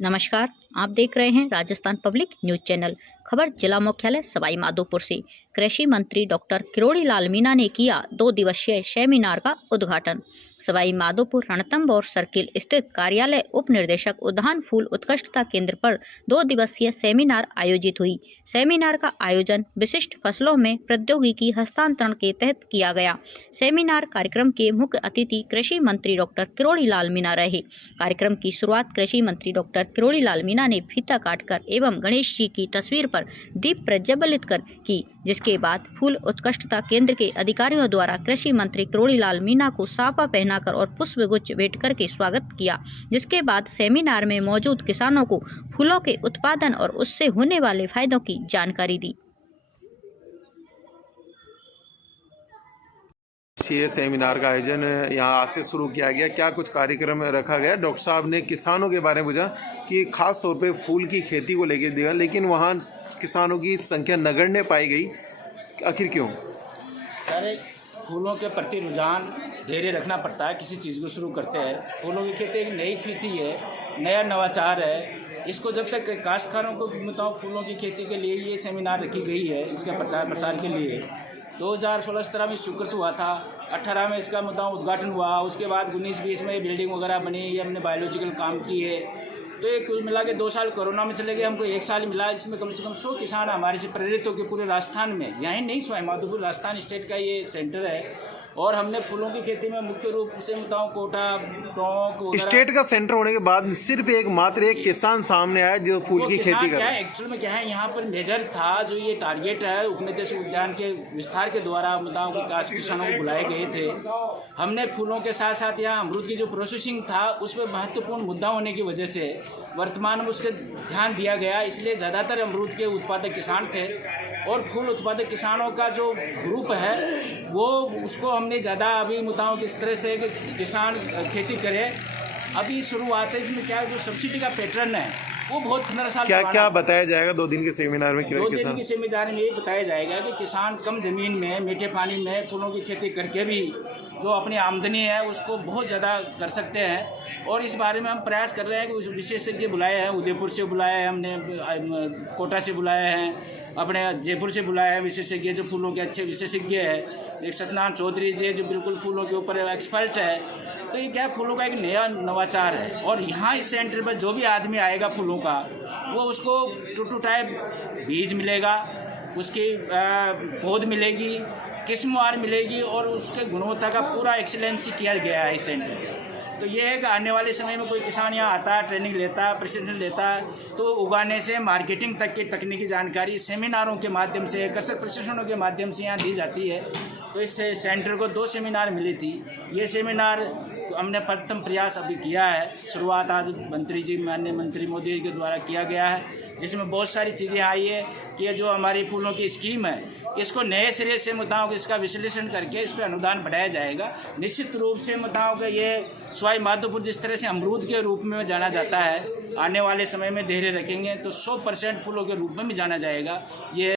नमस्कार, आप देख रहे हैं राजस्थान पब्लिक न्यूज चैनल। खबर जिला मुख्यालय सवाई माधोपुर से। कृषि मंत्री डॉक्टर किरोड़ी लाल मीणा ने किया 2 दिवसीय सेमिनार का उद्घाटन। सवाई माधोपुर रणथंभौर सर्किल स्थित कार्यालय उप निदेशक उद्यान फूल उत्कृष्टता केंद्र पर 2 दिवसीय सेमिनार आयोजित हुई। सेमिनार का आयोजन विशिष्ट फसलों में प्रौद्योगिकी हस्तांतरण के तहत किया गया। सेमिनार कार्यक्रम के मुख्य अतिथि कृषि मंत्री डॉक्टर किरोड़ी लाल मीणा रहे। कार्यक्रम की शुरुआत कृषि मंत्री डॉक्टर किरोड़ी लाल मीणा ने फीता काटकर एवं गणेश जी की तस्वीर पर दीप प्रज्वलित कर की, जिसके बाद फूल उत्कृष्टता केंद्र के अधिकारियों द्वारा कृषि मंत्री किरोड़ी लाल मीणा को साफा पहनाकर और पुष्पगुच्छ भेंट करके स्वागत किया। जिसके बाद सेमिनार में मौजूद किसानों को फूलों के उत्पादन और उससे होने वाले फायदों की जानकारी दी। ये सेमिनार का आयोजन यहाँ आज से शुरू किया गया। क्या कुछ कार्यक्रम रखा गया? डॉक्टर साहब ने किसानों के बारे में पूछा कि खास तौर पे फूल की खेती को लेकर दिया, लेकिन वहाँ किसानों की संख्या नगण्य पाई गई। आखिर क्यों? सारे फूलों के प्रति रुझान धैर्य रखना पड़ता है। किसी चीज़ को शुरू करते हैं, फूलों की खेती एक नई खेती है, नया नवाचार है। इसको जब तक काश्तकारों को बताओ, फूलों की खेती के लिए ये सेमिनार रखी गई है, इसका प्रचार प्रसार के लिए 2016-17 में स्वीकृत हुआ था। 18 में इसका उद्घाटन हुआ। उसके बाद 19-20 में बिल्डिंग वगैरह बनी, ये हमने बायोलॉजिकल काम की है। तो ये कुल मिला के 2 साल कोरोना में चले गए, हमको 1 साल मिला। इसमें कम से कम 100 किसान हमारे से प्रेरित होकर पूरे राजस्थान में, यहीं नहीं सवाई माधोपुर राजस्थान स्टेट का ये सेंटर है। और हमने फूलों की खेती में मुख्य रूप से कोटा, टोंक स्टेट का सेंटर होने के बाद सिर्फ एक किसान सामने आया जो फूल की खेती कर रहा है। एक्चुअल में क्या है, यहाँ पर मेजर था जो ये टारगेट है उपनिदेशक उद्यान के विस्तार के द्वारा किसानों को बुलाए गए थे। हमने फूलों के साथ साथ यहाँ अमरूद की जो प्रोसेसिंग था उसमें महत्वपूर्ण मुद्दा होने की वजह से वर्तमान में उसके ध्यान दिया गया। इसलिए ज़्यादातर अमरूद के उत्पादक किसान थे और फूल उत्पादक किसानों का जो ग्रुप है वो उसको हमने ज़्यादा अभी किस तरह से कि किसान खेती करे। अभी शुरुआत में क्या जो सब्सिडी का पैटर्न है वो बहुत 15 साल क्या बताया जाएगा 2 दिन के सेमिनार में? 2 दिन के सेमिनार में ये बताया जाएगा कि किसान कम ज़मीन में मीठे पानी में फूलों की खेती करके भी जो अपनी आमदनी है उसको बहुत ज़्यादा कर सकते हैं। और इस बारे में हम प्रयास कर रहे हैं कि उस विशेषज्ञ बुलाए हैं, उदयपुर से बुलाए हैं हमने, कोटा से बुलाए हैं, अपने जयपुर से बुलाए हैं विशेषज्ञ जो फूलों के अच्छे विशेषज्ञ है। एक सत्यनारायण चौधरी जी जो बिल्कुल फूलों के ऊपर एक्सपर्ट है। तो ये क्या फूलों का एक नया नवाचार है। और यहाँ इस सेंटर पर जो भी आदमी आएगा फूलों का, वो उसको टू टाइप बीज मिलेगा, उसकी पौध मिलेगी, किस्मवार मिलेगी और उसके गुणवत्ता का पूरा एक्सीलेंसी किया गया है इस सेंटर में। तो ये है कि आने वाले समय में कोई किसान यहाँ आता है, ट्रेनिंग लेता है, प्रशिक्षण लेता है, तो उगाने से मार्केटिंग तक की तकनीकी जानकारी सेमिनारों के माध्यम से, कृषक प्रशिक्षणों के माध्यम से यहाँ दी जाती है। तो इस सेंटर को 2 सेमिनार मिली थी। ये सेमिनार हमने प्रथम प्रयास अभी किया है। शुरुआत आज मंत्री जी, माननीय मंत्री मोदी के द्वारा किया गया है, जिसमें बहुत सारी चीज़ें आई है कि जो हमारी फूलों की स्कीम है इसको नए सिरे से इसका विश्लेषण करके इस पर अनुदान बढ़ाया जाएगा। निश्चित रूप से ये सवाई माधोपुर जिस तरह से अमरूद के रूप में जाना जाता है, आने वाले समय में धैर्य रखेंगे तो 100% फूलों के रूप में भी जाना जाएगा। ये